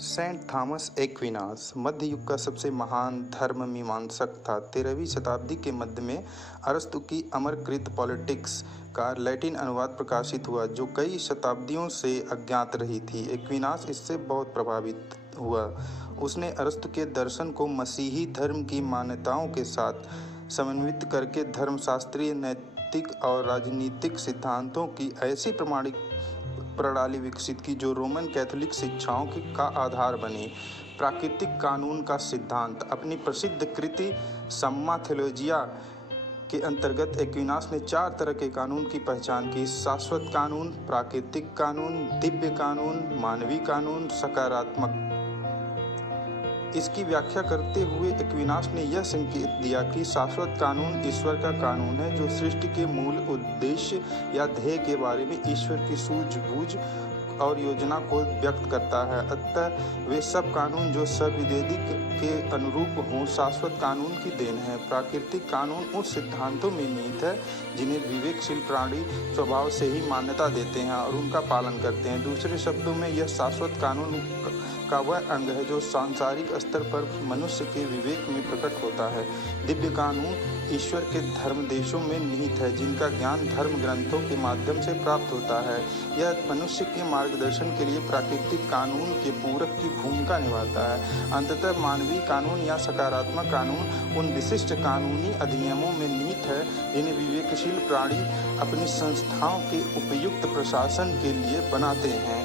Saint Thomas Aquinas मध्य युग का सबसे महान धर्म मीमांसक था। 13वीं शताब्दी के मध्य में अरस्तु की अमरकृत पॉलिटिक्स का लैटिन अनुवाद प्रकाशित हुआ, जो कई शताब्दियों से अज्ञात रही थी। एक्विनास इससे बहुत प्रभावित हुआ। उसने अरस्तु के दर्शन को मसीही धर्म की मान्यताओं के साथ समन्वित करके धर्मशास्त्रीय, नैतिक और राजनीतिक सिद्धांतों की ऐसी प्रमाणिक प्रणाली विकसित की जो रोमन कैथोलिक शिक्षाओं का आधार बनी। प्राकृतिक कानून का सिद्धांत। अपनी प्रसिद्ध कृति सम्मा थियोलॉजिया के अंतर्गत एक्विनास ने 4 तरह के कानून की पहचान की: शाश्वत कानून, प्राकृतिक कानून, दिव्य कानून, मानवीय कानून, सकारात्मक। इसकी व्याख्या करते हुए एक्विनास ने यह संकेत दिया कि शाश्वत कानून ईश्वर का कानून है, जो सृष्टि के मूल उद्देश्य या ध्येय के बारे में ईश्वर की सूझबूझ और योजना को व्यक्त करता है। अतः वे सब कानून जो सर्वविदित के अनुरूप हों, शाश्वत कानून की देन है। प्राकृतिक कानून उस सिद्धांतों में निहित है जिन्हें विवेकशील प्राणी स्वभाव से ही मान्यता देते हैं और उनका पालन करते हैं। दूसरे शब्दों में, यह शाश्वत कानून का वह अंग है जो सांसारिक स्तर पर मनुष्य के विवेक में प्रकट होता है। दिव्य कानून ईश्वर के धर्मदेशों में निहित है, जिनका ज्ञान धर्म ग्रंथों के माध्यम से प्राप्त होता है। यह मनुष्य के मार्गदर्शन के लिए प्राकृतिक कानून के पूरक की भूमिका निभाता है। अंततः मानवीय कानून या सकारात्मक कानून उन विशिष्ट कानूनी अधिनियमों में निहित है जिन्हें विवेकशील प्राणी अपनी संस्थाओं के उपयुक्त प्रशासन के लिए बनाते हैं।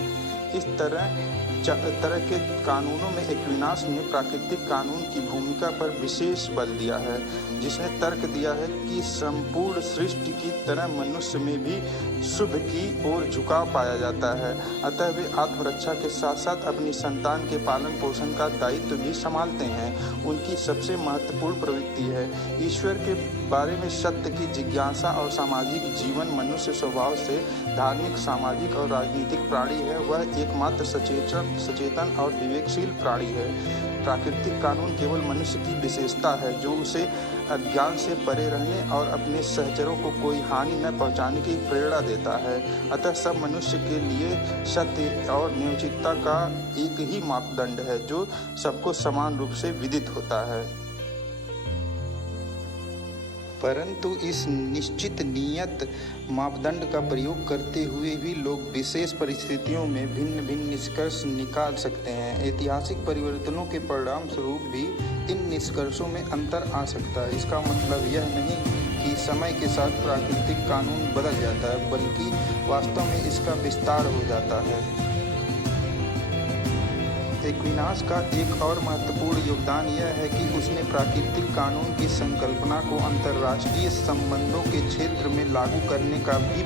इस तरह के कानूनों में एक्विनास ने प्राकृतिक कानून की भूमिका पर विशेष बल दिया है, जिसने तर्क दिया है कि संपूर्ण सृष्टि की तरह मनुष्य में भी शुभ की ओर झुकाव पाया जाता है। अतः वे आत्मरक्षा के साथ साथ अपनी संतान के पालन पोषण का दायित्व भी संभालते हैं। उनकी सबसे महत्वपूर्ण प्रवृत्ति है ईश्वर के बारे में सत्य की जिज्ञासा और सामाजिक जीवन। मनुष्य स्वभाव से धार्मिक, सामाजिक और राजनीतिक प्राणी है। वह एकमात्र सचेतन और विवेकशील प्राणी है। प्राकृतिक कानून केवल मनुष्य की विशेषता है, जो उसे अज्ञान से परे रहने और अपने सहचरों को कोई हानि न पहुंचाने की प्रेरणा देता है। अतः सब मनुष्य के लिए सत्य और न्यायोचितता का एक ही मापदंड है, जो सबको समान रूप से विदित होता है। परंतु इस निश्चित नियत मापदंड का प्रयोग करते हुए भी लोग विशेष परिस्थितियों में भिन्न भिन्न निष्कर्ष निकाल सकते हैं। ऐतिहासिक परिवर्तनों के परिणाम स्वरूप भी इन निष्कर्षों में अंतर आ सकता है। इसका मतलब यह नहीं कि समय के साथ प्राकृतिक कानून बदल जाता है, बल्कि वास्तव में इसका विस्तार हो जाता है। एक्विनास का एक और महत्वपूर्ण योगदान यह है कि उसने प्राकृतिक कानून की संकल्पना को अंतर्राष्ट्रीय संबंधों के क्षेत्र में लागू करने का भी